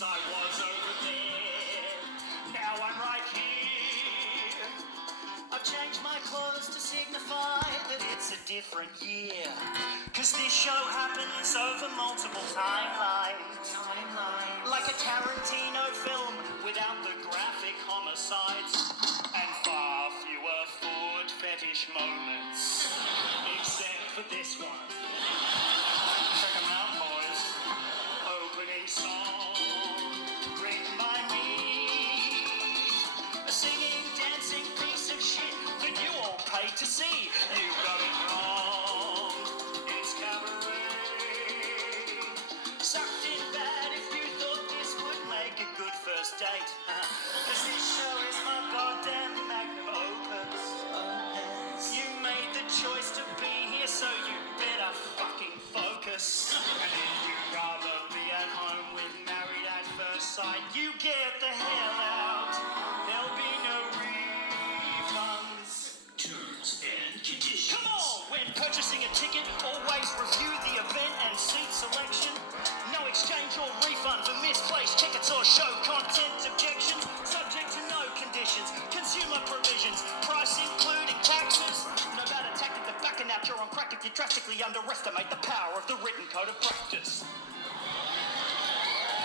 Yes, I was over there. Now I'm right here. I've changed my clothes to signify that it's a different year. Cause this show happens over multiple timelines. Like a Tarantino film without the graphic homicides. And far fewer Ford fetish moments. Except for this one. Check 'em out, boys. Opening song, written by me. A singing, dancing piece of shit that you all paid to see. You got it wrong. It's cabaret. Sucked in bad if you thought this would make a good first date. Cause this show is my goddamn magnum opus. You made the choice to be here, so you better fucking focus. And if you'd rather be at home with Married at First Sight, you get the hell out. There'll be no refunds. Terms and conditions. Come on! When purchasing a ticket, always review the event and seat selection. No exchange or refund for misplaced tickets or show content objections. Subject to no conditions. Consumer provisions. Price including taxes. No matter tactic the backing out, you're on crack if you drastically underestimate the power of the written code of practice.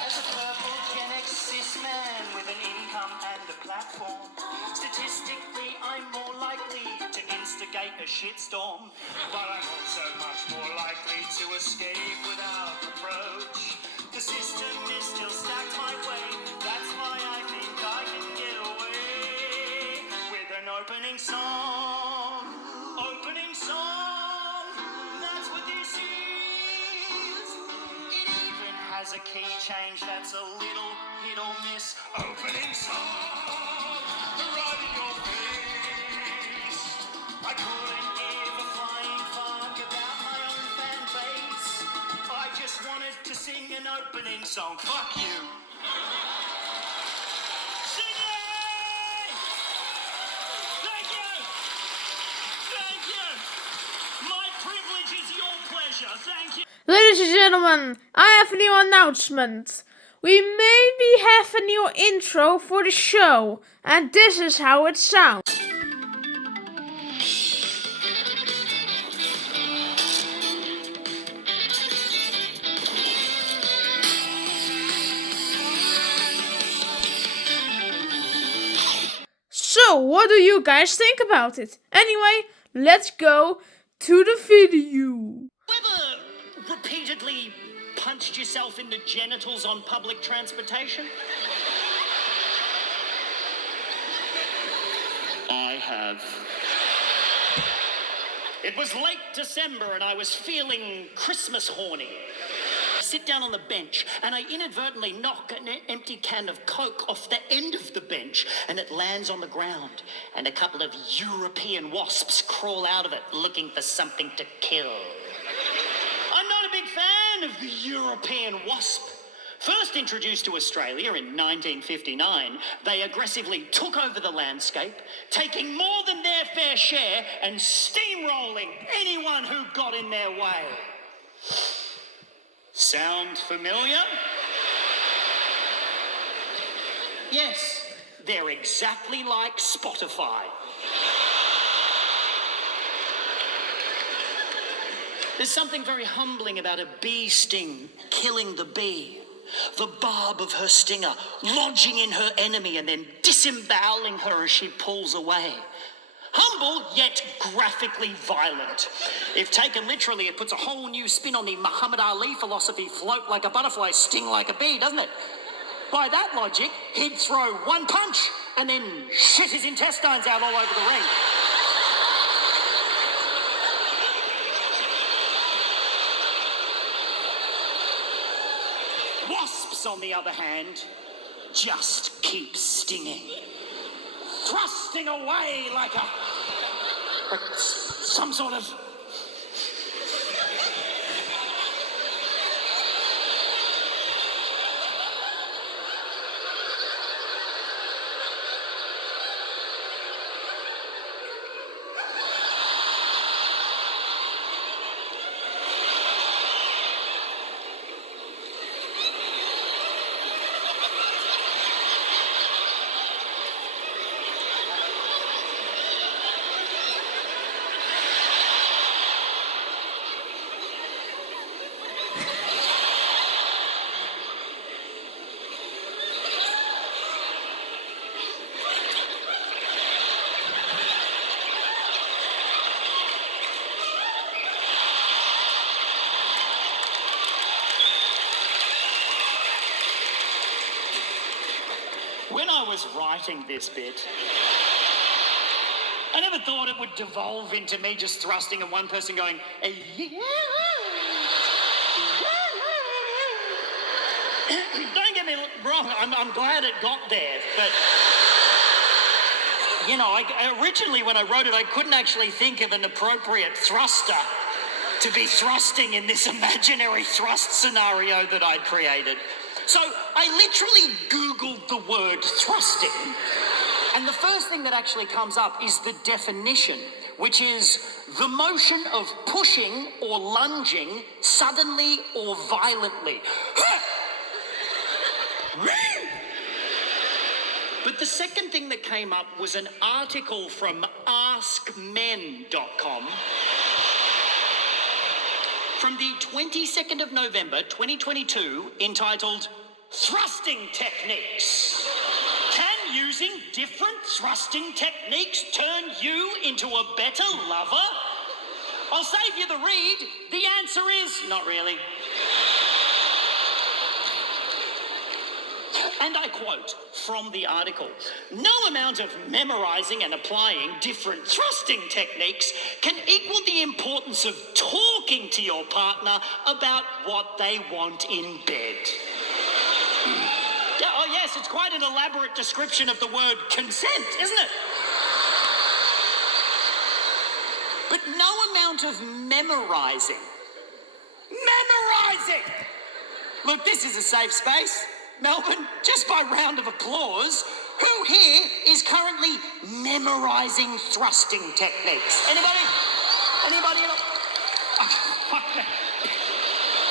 As a purple Gen X cis man with an income and a platform, statistically I'm more likely to instigate a shitstorm. But I'm also much more likely to escape without reproach. The system is still stacked my way. That's why I think I can get away with an opening song. Opening song. That's what this is. It even has a key change that's a little hit or miss. Opening song. Right in your face. I couldn't give a flying fuck about my own fan base. I just wanted to sing an opening song. Fuck you. Sing it! Thank you! Thank you! My privilege is your pleasure. Thank you. Ladies and gentlemen, I have a new announcement. We maybe have a new intro for the show, and this is how it sounds. So, what do you guys think about it? Anyway, let's go to the video. Ever repeatedly punched yourself in the genitals on public transportation? I have. It was late December and I was feeling Christmas horny. I sit down on the bench and I inadvertently knock an empty can of Coke off the end of the bench and it lands on the ground and a couple of European wasps crawl out of it looking for something to kill. I'm not a big fan of the European wasp. First introduced to Australia in 1959, they aggressively took over the landscape, taking more than their fair share and steamrolling anyone who got in their way. Sound familiar? Yes, they're exactly like Spotify. There's something very humbling about a bee sting killing the bee. The barb of her stinger lodging in her enemy and then disemboweling her as she pulls away. Humble, yet graphically violent. If taken literally, it puts a whole new spin on the Muhammad Ali philosophy, float like a butterfly, sting like a bee, doesn't it? By that logic, he'd throw one punch and then shit his intestines out all over the ring. Wasps, on the other hand, just keep stinging. Thrusting away like some sort of... I was writing this bit, I never thought it would devolve into me just thrusting and one person going, yeah. Don't get me wrong, I'm glad it got there, but... You know, originally when I wrote it, I couldn't actually think of an appropriate thruster to be thrusting in this imaginary thrust scenario that I'd created. So I literally Googled the word thrusting, and the first thing that actually comes up is the definition, which is the motion of pushing or lunging suddenly or violently. But the second thing that came up was an article from askmen.com from the 22nd of November 2022 entitled Thrusting Techniques. Can using different thrusting techniques turn you into a better lover? I'll save you the read. The answer is not really. And I quote from the article, "No amount of memorizing and applying different thrusting techniques can equal the importance of talking to your partner about what they want in bed." Oh yes, it's quite an elaborate description of the word consent, isn't it? But no amount of memorizing. Look, this is a safe space. Melbourne, just by round of applause, who here is currently memorizing thrusting techniques? Anybody?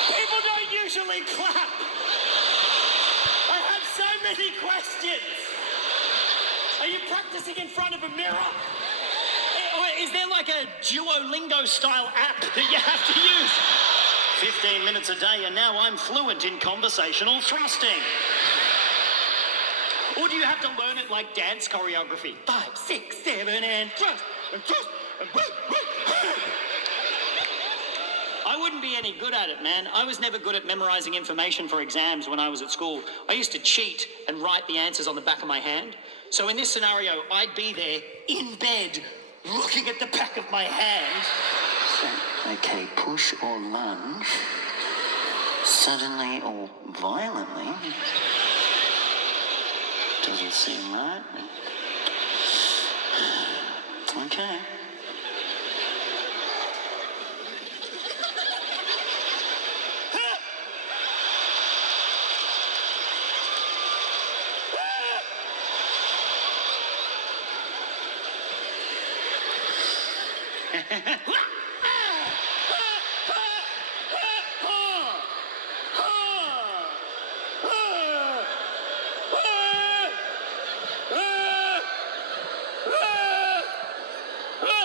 People don't usually clap. I have so many questions. Are you practicing in front of a mirror? Or is there like a Duolingo style app that you have to use? 15 minutes a day and now I'm fluent in conversational thrusting. Or do you have to learn it like dance choreography? 5, 6, 7 and thrust and thrust and woo, woo. I wouldn't be any good at it, man. I was never good at memorizing information for exams when I was at school. I used to cheat and write the answers on the back of my hand. So in this scenario, I'd be there in bed looking at the back of my hand. Okay, push or lunge, suddenly or violently. Doesn't seem right. Okay.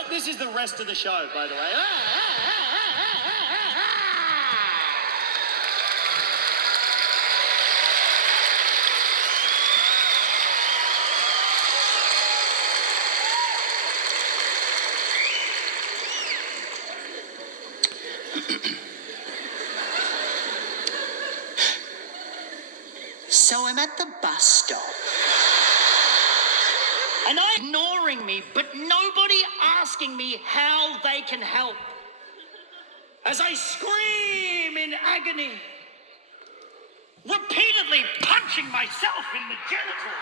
This is the rest of the show, by the way. So I'm at the bus stop. And I'm ignoring me, but nobody asking me how they can help. As I scream in agony, repeatedly punching myself in the genitals.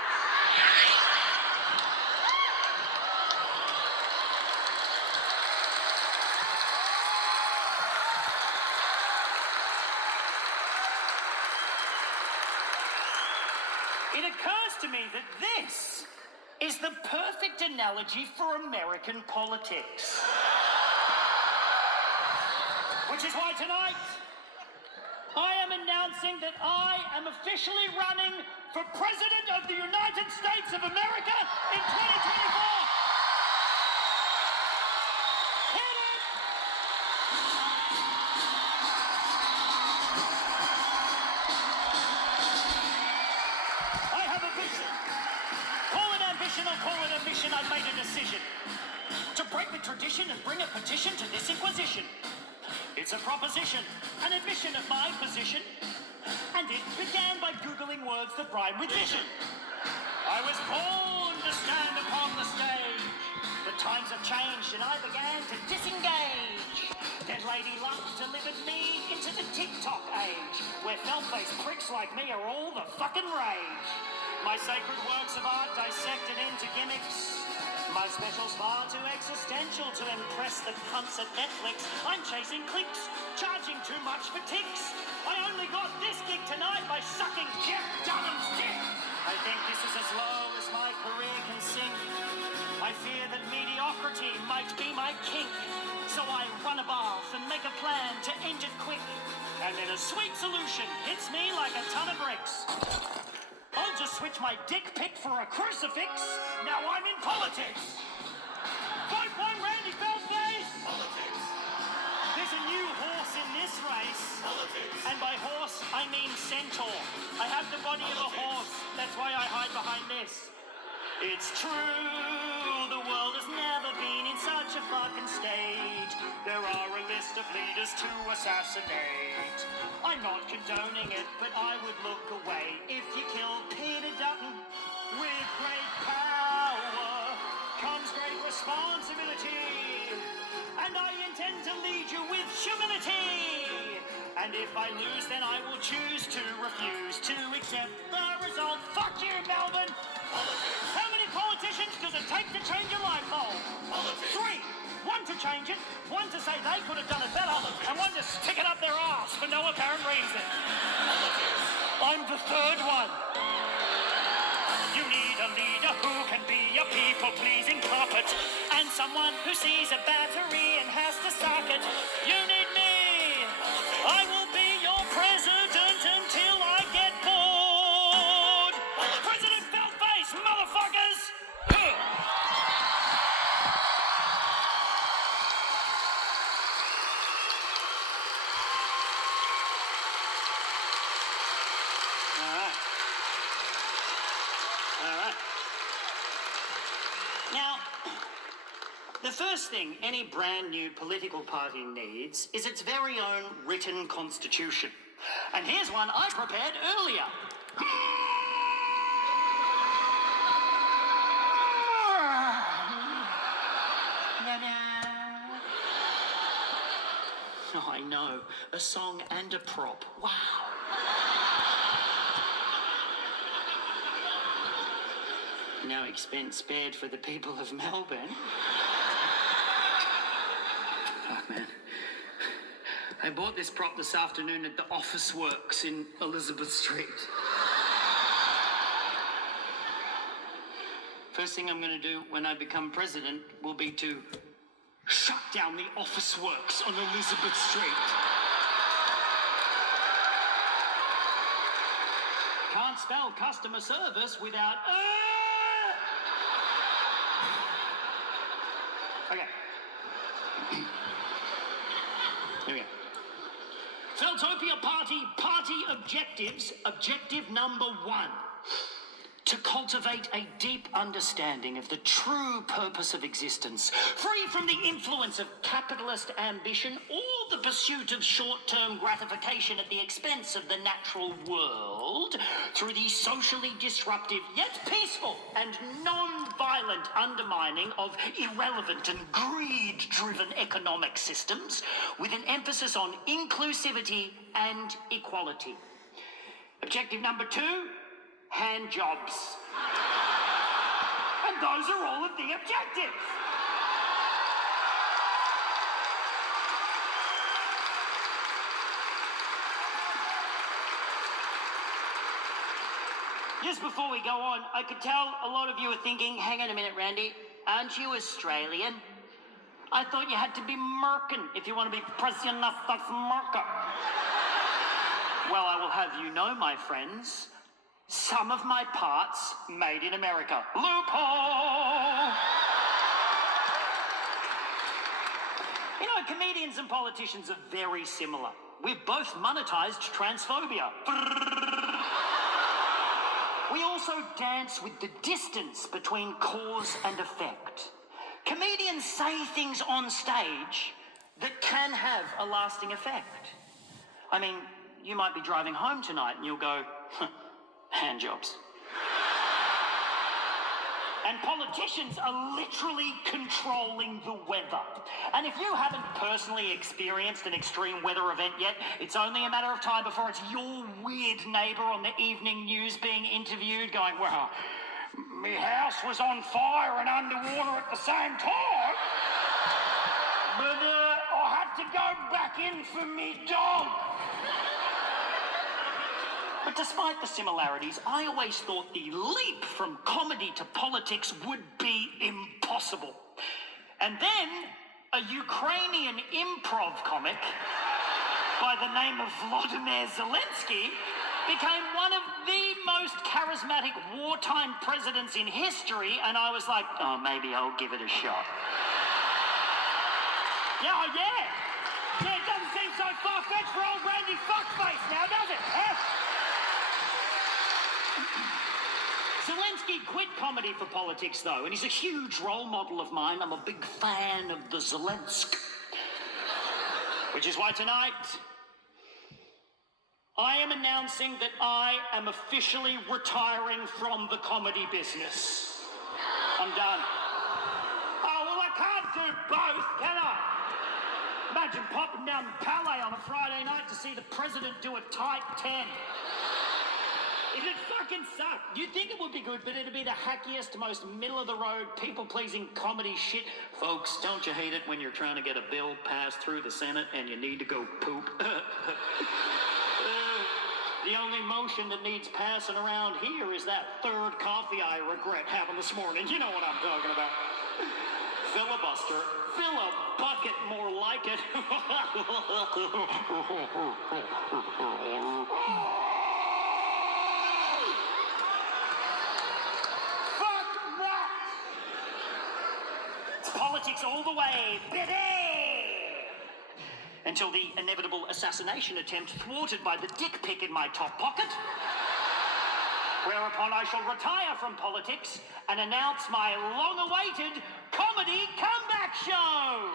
It occurs to me that this is the perfect analogy for American politics. Which is why tonight, I am announcing that I am officially running for President of the United States of America in 2024. Hit it! I have a vision. Call it ambition or call it a mission, I've made a decision. To break the tradition and bring a petition to this inquisition. It's a proposition, an admission of my position. And it began by Googling words that rhyme with vision. I was born to stand upon the stage. The times have changed and I began to disengage. Then Lady Luck delivered me into the TikTok age, where felt-faced pricks like me are all the fucking rage. My sacred works of art dissected into gimmicks. My special's far too existential to impress the cunts at Netflix. I'm chasing clicks, charging too much for ticks. I only got this gig tonight by sucking Jeff Dunham's dick. I think this is as low as my career can sink. I fear that mediocrity might be my kink. So I run a bath and make a plan to end it quick. And then a sweet solution hits me like a ton of bricks. I'll just switch my dick pic for a crucifix. Now I'm in politics. Vote one Randy Beltface. Politics. There's a new horse in this race. Politics. And by horse, I mean centaur. I have the body of a horse. That's why I hide behind this. It's true, the world has never been in such a fucking state. There are a list of leaders to assassinate. I'm not condoning it, but I would look away if you killed Peter Dutton. With great power comes great responsibility, and I intend to lead you with humility. And if I lose, then I will choose to refuse to accept the result. Fuck you, Melbourne! Politics. How many politicians does it take to change a light bulb? Politics. 3. One to change it, one to say they could have done it better, and one to stick it up their arse for no apparent reason. Politics. I'm the third one. You need a leader who can be a people-pleasing puppet, and someone who sees a battery and has to sock it. You need me. I will be your president until I get bored. President Beltface, motherfuckers! All right. Now, the first thing any brand new political party needs is its very own written constitution. And here's one I prepared earlier. Oh, I know. A song and a prop. Wow. No expense spared for the people of Melbourne. Oh, man. I bought this prop this afternoon at the Office Works in Elizabeth Street. First thing I'm going to do when I become president will be to shut down the Office Works on Elizabeth Street. Can't spell customer service without... Okay. Here we go. Feltopia Party objectives. Objective number 1. To cultivate a deep understanding of the true purpose of existence, free from the influence of capitalist ambition or the pursuit of short-term gratification at the expense of the natural world, through the socially disruptive yet peaceful and non-violent undermining of irrelevant and greed-driven economic systems, with an emphasis on inclusivity and equality. Objective number 2. Hand jobs. And those are all of the objectives. Just before we go on, I could tell a lot of you are thinking, hang on a minute, Randy, aren't you Australian? I thought you had to be Merkin if you want to be president of America. Well, I will have you know, my friends, some of my parts made in America. Loophole! You know, comedians and politicians are very similar. We've both monetized transphobia. We also dance with the distance between cause and effect. Comedians say things on stage that can have a lasting effect. I mean, you might be driving home tonight and you'll go, hand jobs. And politicians are literally controlling the weather. And if you haven't personally experienced an extreme weather event yet, it's only a matter of time before it's your weird neighbour on the evening news being interviewed going, well, my house was on fire and underwater at the same time. But I had to go back in for me dog. But despite the similarities, I always thought the leap from comedy to politics would be impossible. And then a Ukrainian improv comic by the name of Vladimir Zelensky became one of the most charismatic wartime presidents in history, and I was like, oh, maybe I'll give it a shot. Yeah, it doesn't seem so far-fetched for old Randy Fuckface now, does it? Zelensky quit comedy for politics, though, and he's a huge role model of mine. I'm a big fan of the Zelensk. Which is why tonight, I am announcing that I am officially retiring from the comedy business. I'm done. Oh, well, I can't do both, can I? Imagine popping down the Palais on a Friday night to see the president do a tight 10. It'd fucking suck. You'd think it would be good, but it'd be the hackiest, most middle-of-the-road, people-pleasing comedy shit. Folks, don't you hate it when you're trying to get a bill passed through the Senate and you need to go poop? The only motion that needs passing around here is that third coffee I regret having this morning. You know what I'm talking about. Filibuster. Fill a bucket more like it. Politics all the way, baby! Until the inevitable assassination attempt thwarted by the dick pic in my top pocket. Whereupon I shall retire from politics and announce my long-awaited comedy comeback show!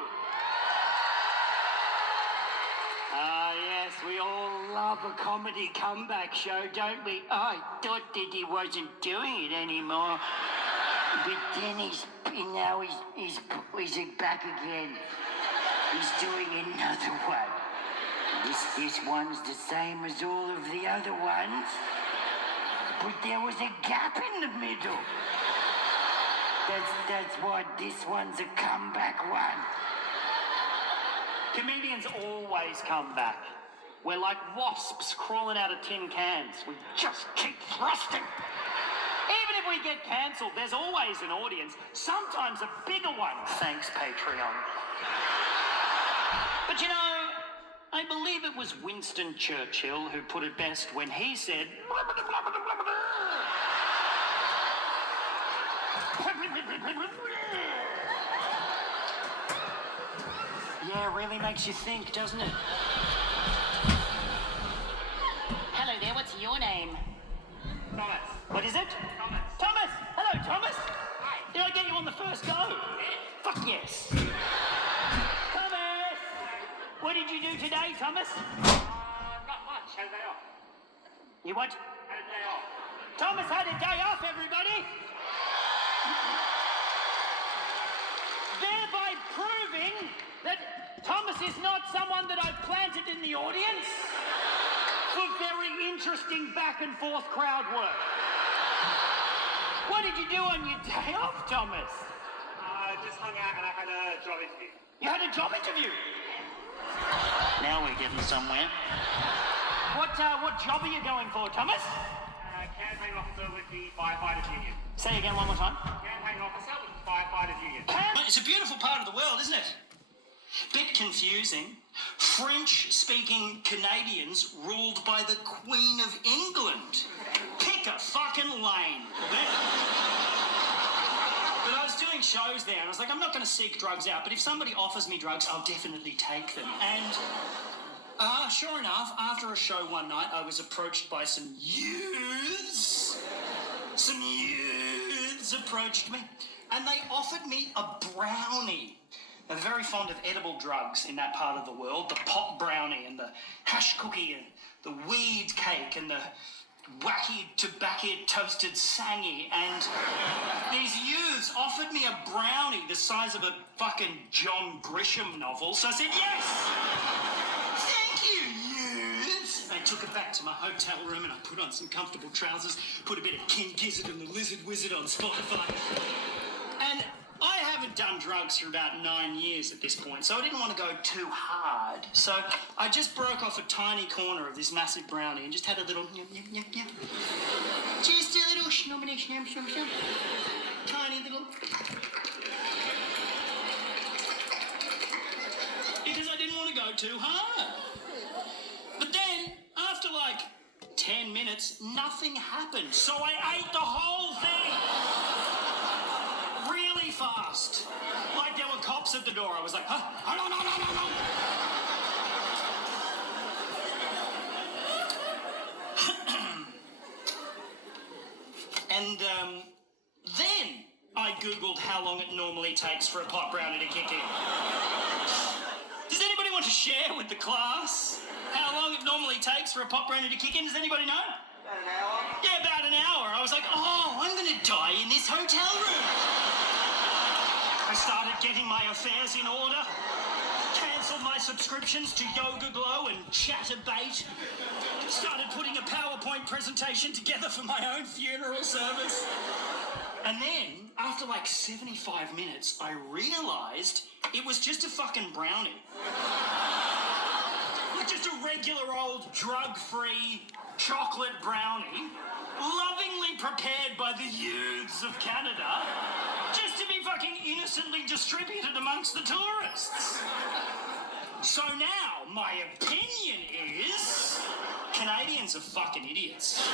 Ah, yes, we all love a comedy comeback show, don't we? I thought that he wasn't doing it anymore. But then he's back again. He's doing another one. This one's the same as all of the other ones, but there was a gap in the middle. That's why this one's a comeback one. Comedians always come back. We're like wasps crawling out of tin cans. We just keep thrusting. Even if we get cancelled, there's always an audience, sometimes a bigger one. Thanks, Patreon. But you know, I believe it was Winston Churchill who put it best when he said, yeah, it really makes you think, doesn't it? Hello there, what's your name? Thomas. What is it? Thomas. Thomas! Hello, Thomas! Hi. Did I get you on the first go? Yeah. Fuck yes! Thomas! What did you do today, Thomas? Not much. Had a day off. You what? Had a day off. Thomas had a day off, everybody! Thereby proving that Thomas is not someone that I've planted in the audience for very interesting back and forth crowd work. What did you do on your day off, Thomas? Just hung out and I had a job interview. You had a job interview? Now we're getting somewhere. What job are you going for, Thomas? Campaign officer with the Firefighters Union. Say again one more time. Campaign officer with the Firefighters Union. It's a beautiful part of the world, isn't it? Bit confusing. French-speaking Canadians ruled by the Queen of England. Pick a fucking lane. But I was doing shows there, and I was like, I'm not going to seek drugs out, but if somebody offers me drugs, I'll definitely take them. And sure enough, after a show one night, I was approached by some youths. Some youths approached me, and they offered me a brownie. They're very fond of edible drugs in that part of the world. The pot brownie and the hash cookie and the weed cake and the wacky tobacco toasted sangy, and these youths offered me a brownie the size of a fucking John Grisham novel, so I said yes! Thank you, youths! I took it back to my hotel room and I put on some comfortable trousers, put a bit of King Gizzard and the Lizard Wizard on Spotify, and I haven't done drugs for about 9 years at this point, so I didn't want to go too hard. So I just broke off a tiny corner of this massive brownie and just had a little yum, yum, yum, yum. Just a little shnubbity shnum, shum, shum. Tiny little. Because I didn't want to go too hard. But then, after like 10 minutes, nothing happened. So I ate the whole thing. Really fast. Like there were cops at the door. I was like, huh? Oh, no, no, no, no, no. And then I Googled how long it normally takes for a pot brownie to kick in. Does anybody want to share with the class how long it normally takes for a pot brownie to kick in? Does anybody know? About an hour. Yeah, about an hour. I was like, oh, I'm going to die in this hotel room. I started getting my affairs in order, cancelled my subscriptions to Yoga Glow and Chatterbait, started putting a PowerPoint presentation together for my own funeral service. And then, after like 75 minutes, I realised it was just a fucking brownie. Like just a regular old drug-free chocolate brownie, lovingly prepared by the youths of Canada, just to be fucking innocently distributed amongst the tourists. So now, my opinion is, Canadians are fucking idiots.